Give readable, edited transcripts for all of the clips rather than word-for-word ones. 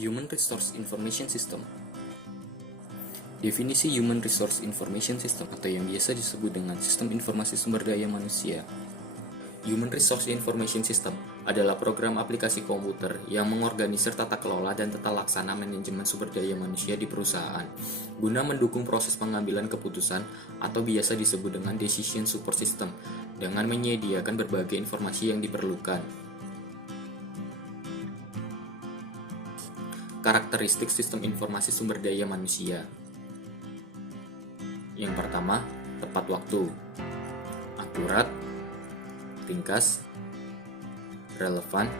Human Resource Information System. Definisi Human Resource Information System atau yang biasa disebut dengan Sistem Informasi Sumber Daya Manusia. Human Resource Information System adalah program aplikasi komputer yang mengorganisir tata kelola dan tata laksana manajemen sumber daya manusia di perusahaan guna mendukung proses pengambilan keputusan atau biasa disebut dengan Decision Support System dengan menyediakan berbagai informasi yang diperlukan. Karakteristik sistem informasi sumber daya manusia. Yang pertama, tepat waktu, akurat, ringkas, relevan,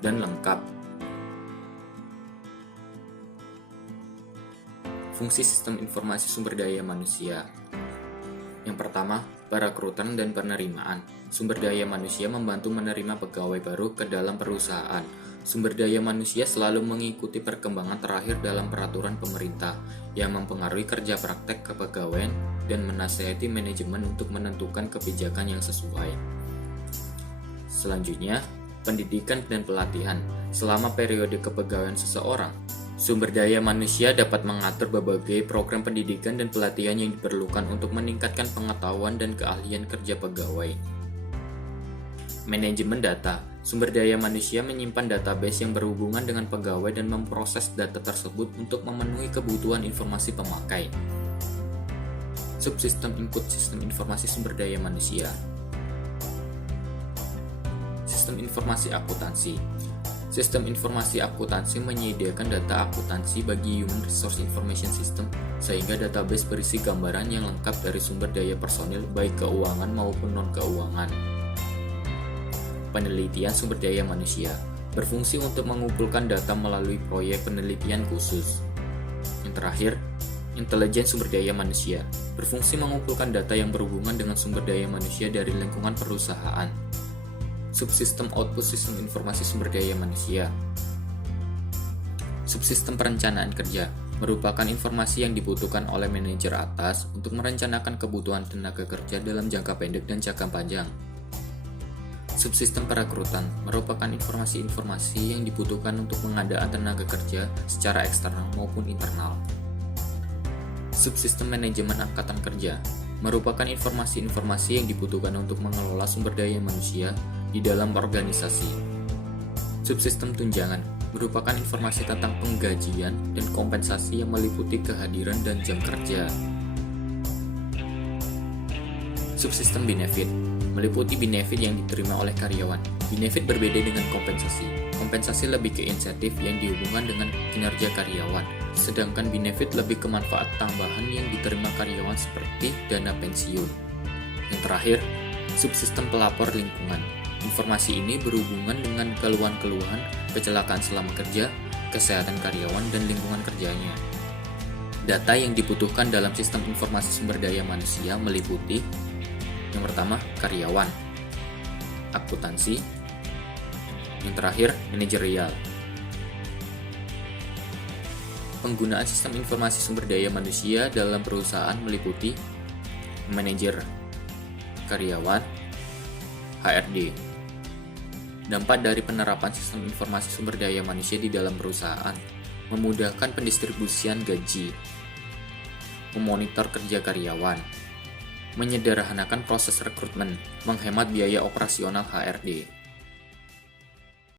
dan lengkap. Fungsi sistem informasi sumber daya manusia. Yang pertama, perekrutan dan penerimaan. Sumber daya manusia membantu menerima pegawai baru ke dalam perusahaan. Sumber daya manusia selalu mengikuti perkembangan terakhir dalam peraturan pemerintah yang mempengaruhi kerja praktek kepegawaian dan menasihati manajemen untuk menentukan kebijakan yang sesuai. Selanjutnya, pendidikan dan pelatihan. Selama periode kepegawaian seseorang, sumber daya manusia dapat mengatur berbagai program pendidikan dan pelatihan yang diperlukan untuk meningkatkan pengetahuan dan keahlian kerja pegawai. Manajemen data. Sumber daya manusia menyimpan database yang berhubungan dengan pegawai dan memproses data tersebut untuk memenuhi kebutuhan informasi pemakai. Subsistem input sistem informasi sumber daya manusia. Sistem informasi akuntansi. Sistem informasi akuntansi menyediakan data akuntansi bagi Human Resource Information System sehingga database berisi gambaran yang lengkap dari sumber daya personil baik keuangan maupun non-keuangan. Penelitian sumber daya manusia berfungsi untuk mengumpulkan data melalui proyek penelitian khusus. Yang terakhir, intelijen sumber daya manusia berfungsi mengumpulkan data yang berhubungan dengan sumber daya manusia dari lingkungan perusahaan. Subsistem output sistem informasi sumber daya manusia. Subsistem perencanaan kerja merupakan informasi yang dibutuhkan oleh manajer atas untuk merencanakan kebutuhan tenaga kerja dalam jangka pendek dan jangka panjang. Subsistem perekrutan merupakan informasi-informasi yang dibutuhkan untuk pengadaan tenaga kerja secara eksternal maupun internal. Subsistem manajemen angkatan kerja merupakan informasi-informasi yang dibutuhkan untuk mengelola sumber daya manusia di dalam organisasi. Subsistem tunjangan merupakan informasi tentang penggajian dan kompensasi yang meliputi kehadiran dan jam kerja. Subsistem benefit meliputi benefit yang diterima oleh karyawan. Benefit berbeda dengan kompensasi. Kompensasi lebih ke insentif yang dihubungkan dengan kinerja karyawan, sedangkan benefit lebih ke manfaat tambahan yang diterima karyawan seperti dana pensiun. Yang terakhir, subsistem pelapor lingkungan. Informasi ini berhubungan dengan keluhan-keluhan, kecelakaan selama kerja, kesehatan karyawan, dan lingkungan kerjanya. Data yang dibutuhkan dalam sistem informasi sumber daya manusia meliputi yang pertama, karyawan, akuntansi, yang terakhir, manajerial. Penggunaan sistem informasi sumber daya manusia dalam perusahaan meliputi manajer, karyawan, HRD. Dampak dari penerapan sistem informasi sumber daya manusia di dalam perusahaan memudahkan pendistribusian gaji, memonitor kerja karyawan, menyederhanakan proses rekrutmen, menghemat biaya operasional HRD.